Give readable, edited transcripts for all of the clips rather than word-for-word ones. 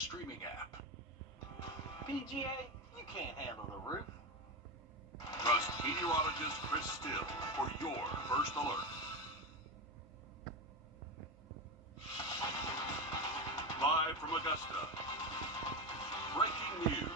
streaming app. PGA, you can't handle the roof. Trust meteorologist Chris Still for your first alert. Live from Augusta, breaking news.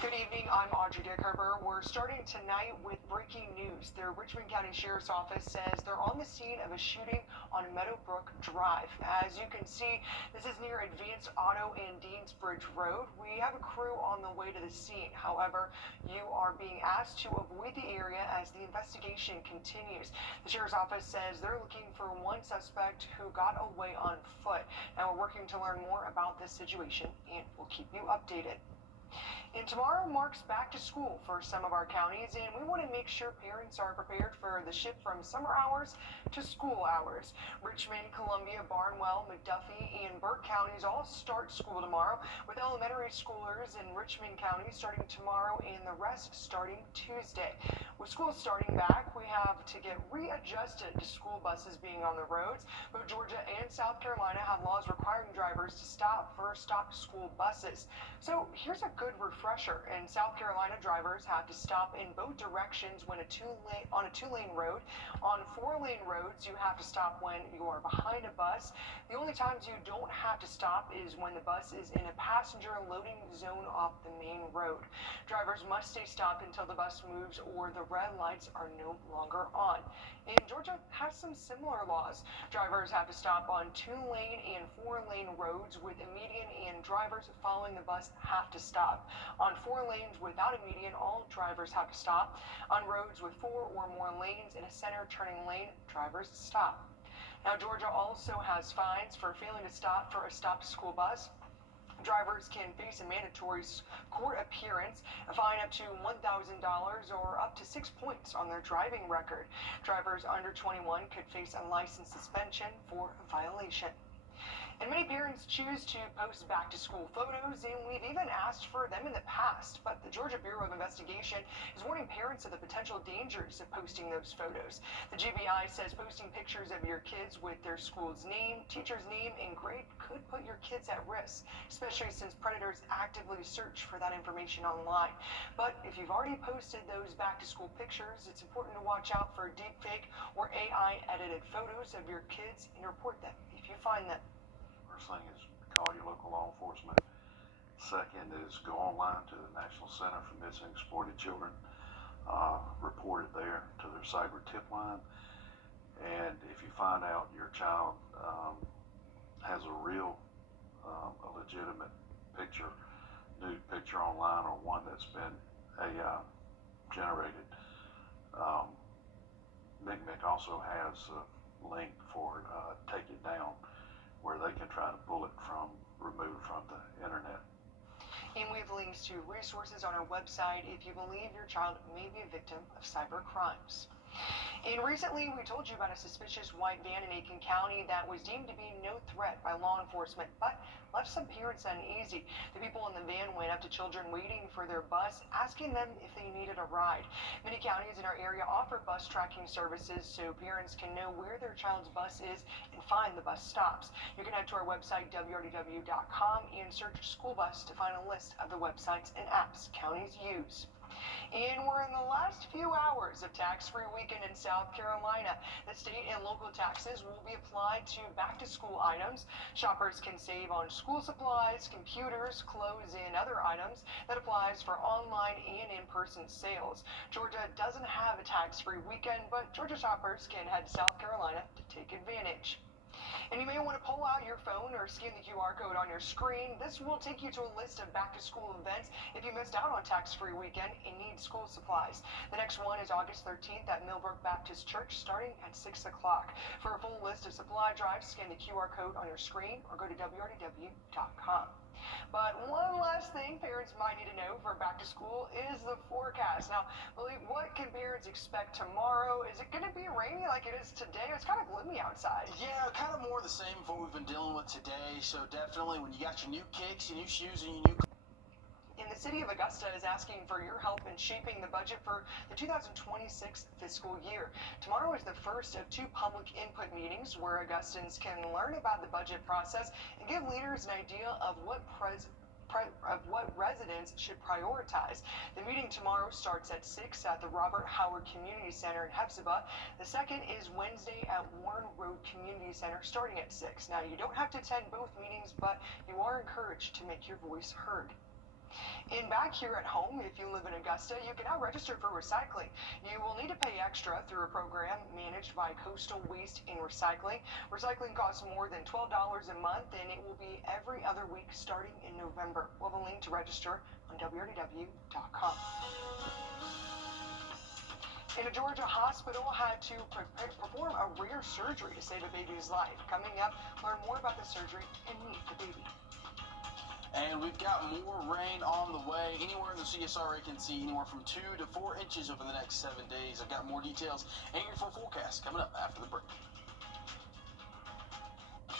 Good evening, I'm Wrdw. We're starting tonight with breaking news. The Richmond County Sheriff's Office says they're on the scene of a shooting on Meadowbrook Drive. As you can see, this is near Advanced Auto and Deansbridge Road. We have a crew on the way to the scene. However, you are being asked to avoid the area as the investigation continues. The Sheriff's Office says they're looking for one suspect who got away on foot. Now we're working to learn more about this situation and we'll keep you updated. And tomorrow marks back to school for some of our counties, and we want to make sure parents are prepared for the shift from summer hours to school hours. Richmond, Columbia, Barnwell, McDuffie, and Burke counties all start school tomorrow, with elementary schoolers in Richmond County starting tomorrow and the rest starting Tuesday. With school starting back, we have to get readjusted to school buses being on the roads. Both Georgia and South Carolina have laws requiring drivers to stop for stop school buses. So here's a good refresher. In South Carolina, drivers have to stop in both directions when on a two-lane road. On four-lane roads, you have to stop when you are behind a bus. The only times you don't have to stop is when the bus is in a passenger loading zone off the main road. Drivers must stay stopped until the bus moves or the red lights are no longer on. And Georgia has some similar laws. Drivers have to stop on two-lane and four-lane roads with a median, and drivers following the bus have to stop. On four lanes without a median, all drivers have to stop. On roads with four or more lanes in a center turning lane, drivers stop. Now, Georgia also has fines for failing to stop for a stopped school bus. Drivers can face a mandatory court appearance, a fine up to $1,000 or up to 6 points on their driving record. Drivers under 21 could face a license suspension for a violation. And many parents choose to post back-to-school photos, and we've even asked for them in the past. But the Georgia Bureau of Investigation is warning parents of the potential dangers of posting those photos. The GBI says posting pictures of your kids with their school's name, teacher's name, and grade could put your kids at risk, especially since predators actively search for that information online. But if you've already posted those back-to-school pictures, it's important to watch out for deepfake or AI-edited photos of your kids and report them if you find them. First thing is call your local law enforcement. Second is go online to the National Center for Missing and Exploited Children. Report it there to their cyber tip line. And if you find out your child has a real, a legitimate picture, nude picture online, or one that's been AI generated, MCMEC also has a link for Take It Down, where they can try to pull it removed from the internet. And we have links to resources on our website if you believe your child may be a victim of cyber crimes. And recently, we told you about a suspicious white van in Aiken County that was deemed to be no threat by law enforcement, but left some parents uneasy. The people in the van went up to children waiting for their bus, asking them if they needed a ride. Many counties in our area offer bus tracking services so parents can know where their child's bus is and find the bus stops. You can head to our website, Wrdw.com, and search school bus to find a list of the websites and apps counties use. And we're in the last few hours of tax-free weekend in South Carolina. The state and local taxes will be applied to back-to-school items. Shoppers can save on school supplies, computers, clothes, and other items. That applies for online and in-person sales. Georgia doesn't have a tax-free weekend, but Georgia shoppers can head to South Carolina to take advantage. And you may want to pull out your phone or scan the QR code on your screen. This will take you to a list of back-to-school events if you missed out on tax-free weekend and need school supplies. The next one is August 13th at Millbrook Baptist Church starting at 6 o'clock. For a full list of supply drives, scan the QR code on your screen or go to Wrdw.com. But one last thing parents might need to know for back to school is the forecast. Now, what can parents expect tomorrow? Is it going to be rainy like it is today? It's kind of gloomy outside. Yeah, kind of more the same of what we've been dealing with today. So definitely when you got your new kicks, your new shoes, and your new... In the city of Augusta is asking for your help in shaping the budget for the 2026 fiscal year. Tomorrow is the first of 2 public input meetings where Augustans can learn about the budget process and give leaders an idea of what residents should prioritize. The meeting tomorrow starts at 6 at the Robert Howard Community Center in Hephzibah. The second is Wednesday at Warren Road Community Center starting at 6. Now, you don't have to attend both meetings, but you are encouraged to make your voice heard. And back here at home, if you live in Augusta, you can now register for recycling. You will need to pay extra through a program managed by Coastal Waste and Recycling. Recycling costs more than $12 a month, and it will be every other week starting in November. We'll have a link to register on Wrdw.com. And a Georgia hospital had to perform a rare surgery to save a baby's life. Coming up, learn more about the surgery and meet the baby. And we've got more rain on the way. Anywhere in the CSRA can see anywhere from 2 to 4 inches over the next 7 days. I've got more details and your full forecast coming up after the break.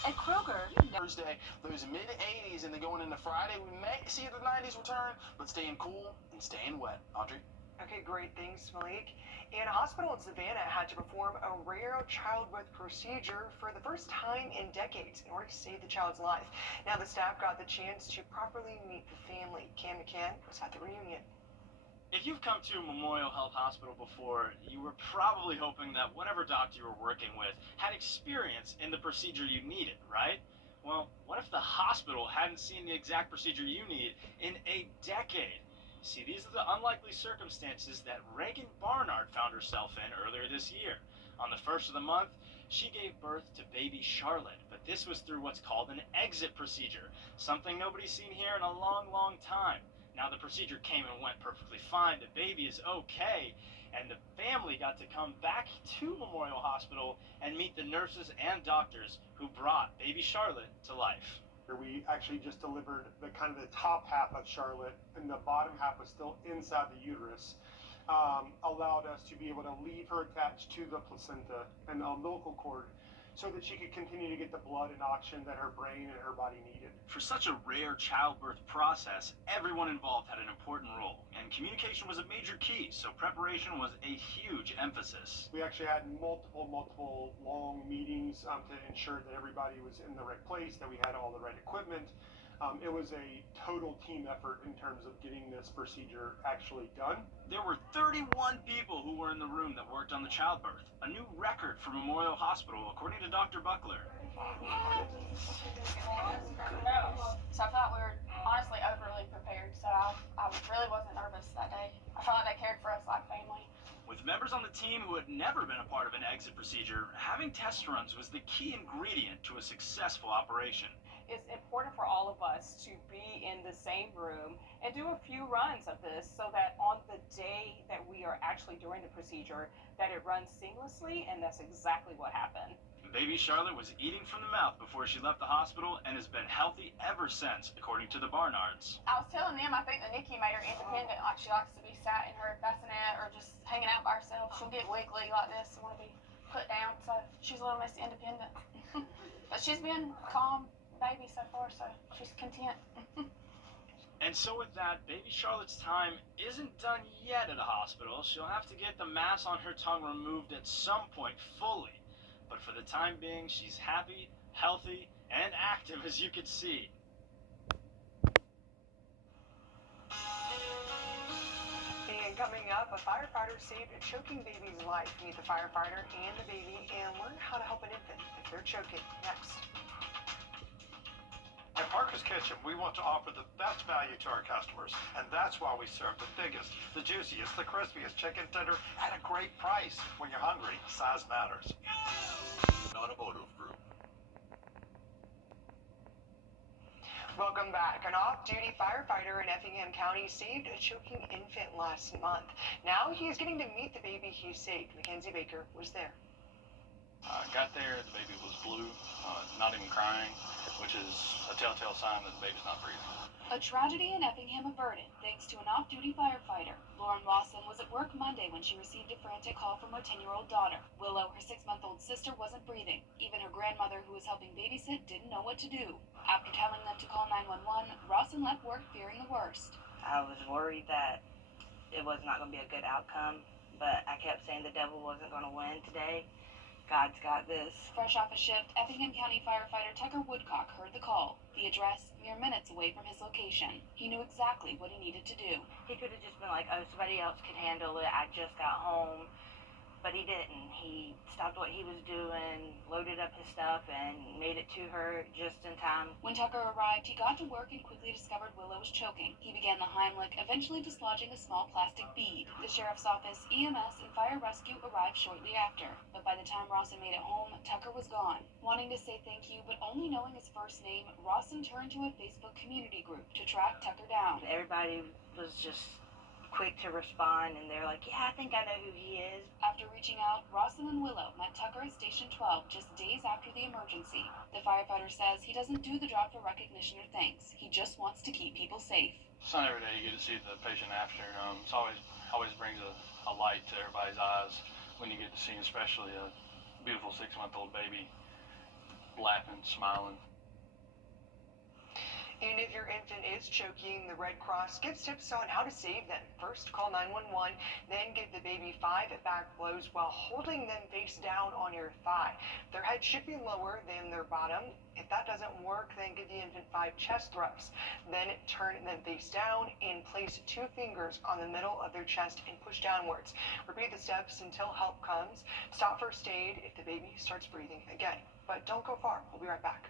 At Kroger, Thursday, those mid-80s, and then going into Friday, we may see the 90s return, but staying cool and staying wet. Audrey? Okay, great. Thanks, Malik. And a hospital in Savannah had to perform a rare childbirth procedure for the first time in decades in order to save the child's life. Now the staff got the chance to properly meet the family. Cam McCann was at the reunion. If you've come to Memorial Health Hospital before, you were probably hoping that whatever doctor you were working with had experience in the procedure you needed, right? Well, what if the hospital hadn't seen the exact procedure you need in a decade? See, these are the unlikely circumstances that Reagan Barnard found herself in earlier this year. On the 1st of the month, she gave birth to baby Charlotte, but this was through what's called an exit procedure, something nobody's seen here in a long, long time. Now, the procedure came and went perfectly fine. The baby is okay, and the family got to come back to Memorial Hospital and meet the nurses and doctors who brought baby Charlotte to life. We actually just delivered the top half of Charlotte, and the bottom half was still inside the uterus. Allowed us to be able to leave her attached to the placenta and umbilical cord so that she could continue to get the blood and oxygen that her brain and her body needed. For such a rare childbirth process, everyone involved had an important role, and communication was a major key, so preparation was a huge emphasis. We actually had multiple long meetings to ensure that everybody was in the right place, that we had all the right equipment. It was a total team effort in terms of getting this procedure actually done. There were 31 people who were in the room that worked on the childbirth, a new record for Memorial Hospital, according to Dr. Buckler. so I thought we were honestly overly prepared, so I really wasn't nervous that day. I felt like they cared for us like family. With members on the team who had never been a part of an exit procedure, having test runs was the key ingredient to a successful operation. It's important for all of us to be in the same room and do a few runs of this so that on the day that we are actually doing the procedure, that it runs seamlessly, and that's exactly what happened. Baby Charlotte was eating from the mouth before she left the hospital and has been healthy ever since, according to the Barnards. I was telling them I think the Nikki made her independent, like she likes to be sat in her bassinet or just hanging out by herself. She'll get wiggly like this and want to be put down, so she's a little less independent. But she's been calm baby so far, so she's content. And so with that, baby Charlotte's time isn't done yet at a hospital. She'll have to get the mass on her tongue removed at some point fully. But for the time being, she's happy, healthy, and active, as you can see. And coming up, a firefighter saved a choking baby's life. Meet the firefighter and the baby and learn how to help an infant if they're choking. Next. At Parker's Kitchen, we want to offer the best value to our customers, and that's why we serve the biggest, the juiciest, the crispiest chicken tender at a great price. When you're hungry, size matters. Automotive Group. Welcome back. An off-duty firefighter in Effingham County saved a choking infant last month. Now he's getting to meet the baby he saved. Mackenzie Baker was there. Got there, the baby was blue, not even crying, which is a telltale sign that the baby's not breathing. A tragedy in Effingham averted thanks to an off-duty firefighter. Lauren Lawson was at work Monday when she received a frantic call from her 10-year-old daughter. Willow, her 6-month-old sister, wasn't breathing. Even her grandmother, who was helping babysit, didn't know what to do. After telling them to call 911, Rawson left work fearing the worst. I was worried that it was not going to be a good outcome, but I kept saying the devil wasn't going to win today. God's got this. Fresh off a shift, Effingham County firefighter Tucker Woodcock heard the call. The address, mere minutes away from his location. He knew exactly what he needed to do. He could have just been like, oh, somebody else could handle it. I just got home. But he didn't. He stopped what he was doing, loaded up his stuff, and made it to her just in time. When Tucker arrived, he got to work and quickly discovered Willow was choking. He began the Heimlich, eventually dislodging a small plastic bead. The sheriff's office, EMS, and fire rescue arrived shortly after. But by the time Rawson made it home, Tucker was gone. Wanting to say thank you, but only knowing his first name, Rawson turned to a Facebook community group to track Tucker down. Everybody was just quick to respond, and they're like, yeah, I think I know who he is. After reaching out, Rawson and Willow met Tucker at Station 12 just days after the emergency. The firefighter says he doesn't do the job for recognition or thanks. He just wants to keep people safe. It's not every day you get to see the patient after. It's always brings a light to everybody's eyes when you get to see, especially a beautiful 6-month-old baby laughing, smiling. And if your infant is choking, the Red Cross gives tips on how to save them. First, call 911, then give the baby 5 back blows while holding them face down on your thigh. Their head should be lower than their bottom. If that doesn't work, then give the infant 5 chest thrusts. Then turn them face down and place 2 fingers on the middle of their chest and push downwards. Repeat the steps until help comes. Stop first aid if the baby starts breathing again. But don't go far. We'll be right back.